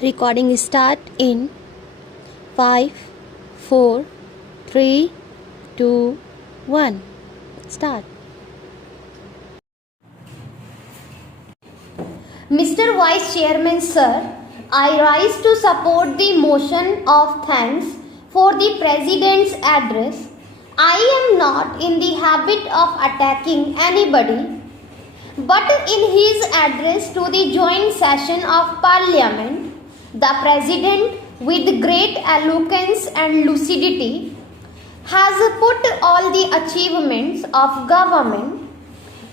Recording start in 5, 4, 3, 2, 1. Start. Mr. Vice Chairman, sir, I rise to support the motion of thanks for the President's address. I am not in the habit of attacking anybody, but in his address to the joint session of Parliament, the President, with great eloquence and lucidity, has put all the achievements of government.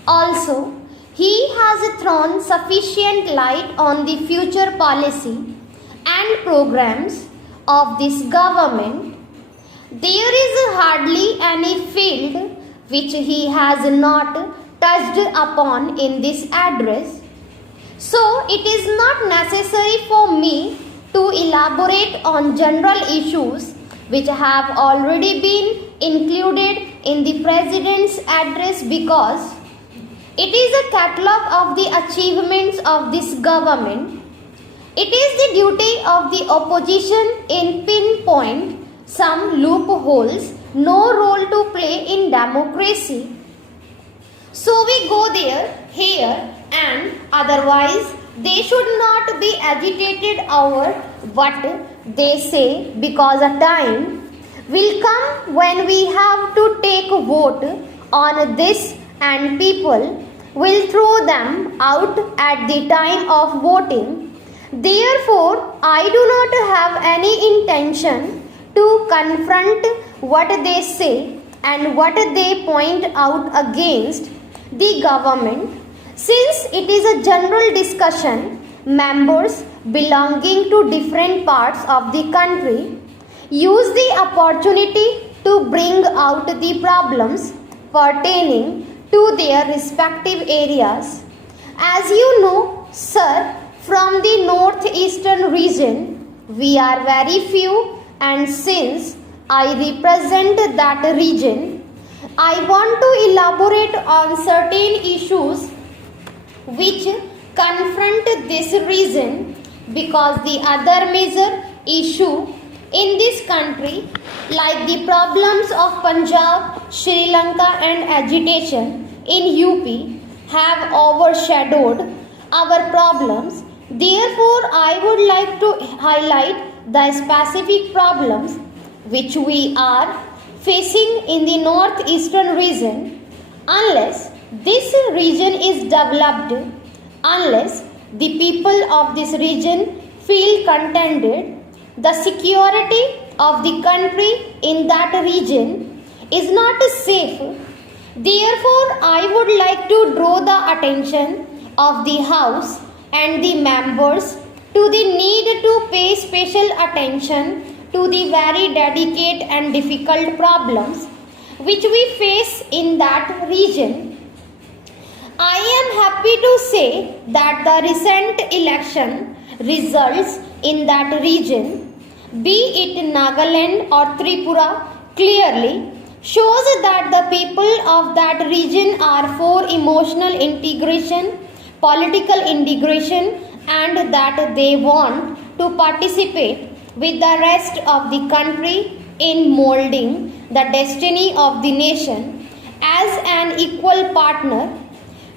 Also, he has thrown sufficient light on the future policy and programs of this government. There is hardly any field which he has not touched upon in this address. So, it is not necessary for me to elaborate on general issues which have already been included in the President's address because it is a catalogue of the achievements of this government. It is the duty of the opposition in pinpoint some loopholes no role to play in democracy. So we go there, here and otherwise they should not be agitated over what they say because a time will come when we have to take a vote on this and people will throw them out at the time of voting. Therefore, I do not have any intention to confront what they say and what they point out against the government. Since it is a general discussion, members belonging to different parts of the country use the opportunity to bring out the problems pertaining to their respective areas. As you know, sir, from the northeastern region, we are very few, and since I represent that region, I want to elaborate on certain issues which confront this region because the other major issue in this country, like the problems of Punjab, Sri Lanka and agitation in UP, have overshadowed our problems. Therefore, I would like to highlight the specific problems which we are facing in the northeastern region. Unless this region is developed, unless the people of this region feel contented, the security of the country in that region is not safe. Therefore, I would like to draw the attention of the House and the members to the need to pay special attention to the very delicate and difficult problems which we face in that region. I am happy to say that the recent election results in that region, be it Nagaland or Tripura, clearly shows that the people of that region are for emotional integration, political integration, and that they want to participate with the rest of the country in molding the destiny of the nation as an equal partner.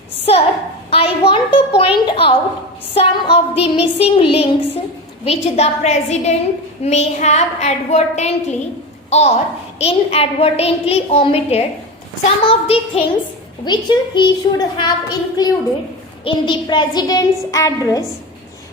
Sir, I want to point out some of the missing links which the President may have advertently or inadvertently omitted, some of the things which he should have included in the President's address.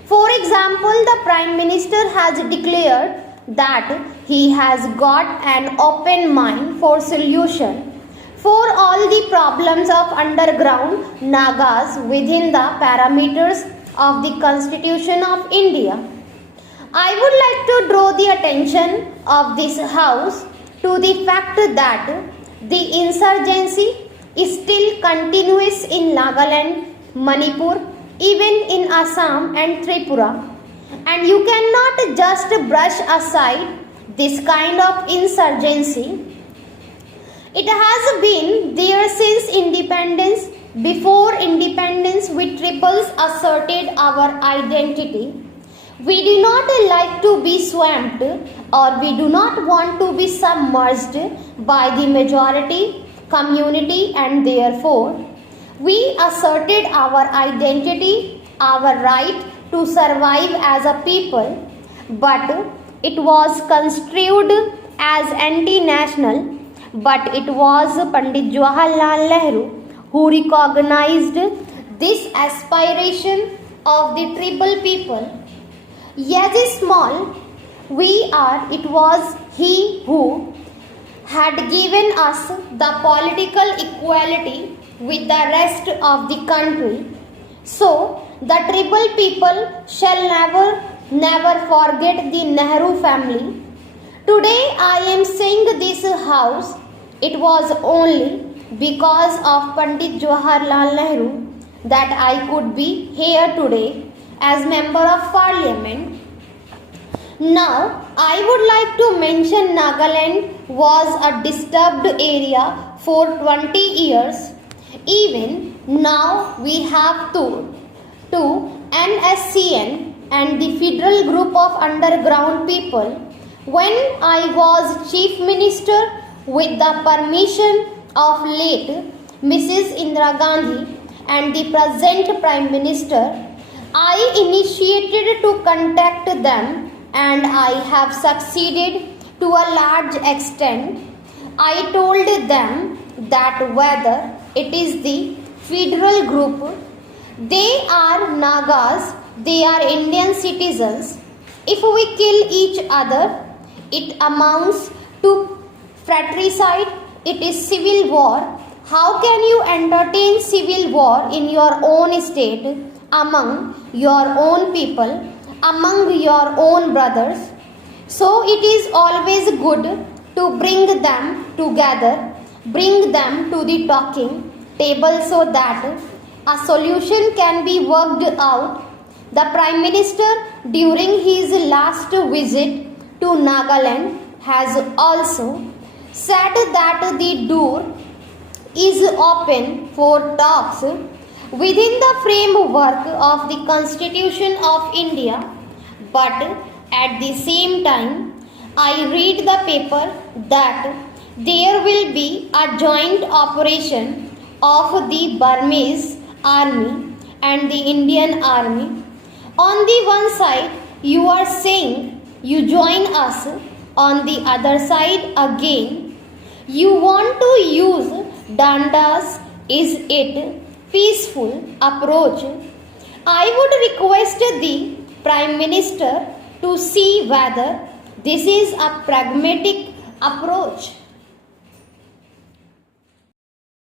For example, the Prime Minister has declared that he has got an open mind for solution for all the problems of underground Nagas within the parameters of the Constitution of India. I would like to draw the attention of this House to the fact that the insurgency is still continuous in Nagaland, Manipur, even in Assam and Tripura. And you cannot just brush aside this kind of insurgency. It has been there since independence. Before independence, we tribals asserted our identity. We do not like to be swamped, or we do not want to be submerged by the majority community, and therefore we asserted our identity, our right to survive as a people, but it was construed as anti-national. But it was Pandit Jawaharlal Nehru who recognized this aspiration of the tribal people. Yes, small we are, it was he who had given us the political equality with the rest of the country. So, the tribal people shall never forget the Nehru family. Today I am saying this house, it was only because of Pandit Jawaharlal Nehru that I could be here today as member of parliament. Now, I would like to mention Nagaland was a disturbed area for 20 years. Even now we have to NSCN and the Federal Group of Underground People. When I was Chief Minister with the permission of late Mrs. Indira Gandhi and the present Prime Minister, I initiated to contact them and I have succeeded to a large extent. I told them that whether it is the federal group, they are Nagas, they are Indian citizens. If we kill each other, it amounts to fratricide, it is civil war. How can you entertain civil war in your own state, among your own people, among your own brothers? So it is always good to bring them together, bring them to the talking table so that a solution can be worked out. The Prime Minister during his last visit to Nagaland has also said that the door is open for talks within the framework of the Constitution of India. But at the same time, I read the paper that there will be a joint operation of the Burmese army and the Indian army. On the one side, you are saying you join us. On the other side again, you want to use dandas. Is it peaceful approach? I would request the Prime Minister to see whether this is a pragmatic approach.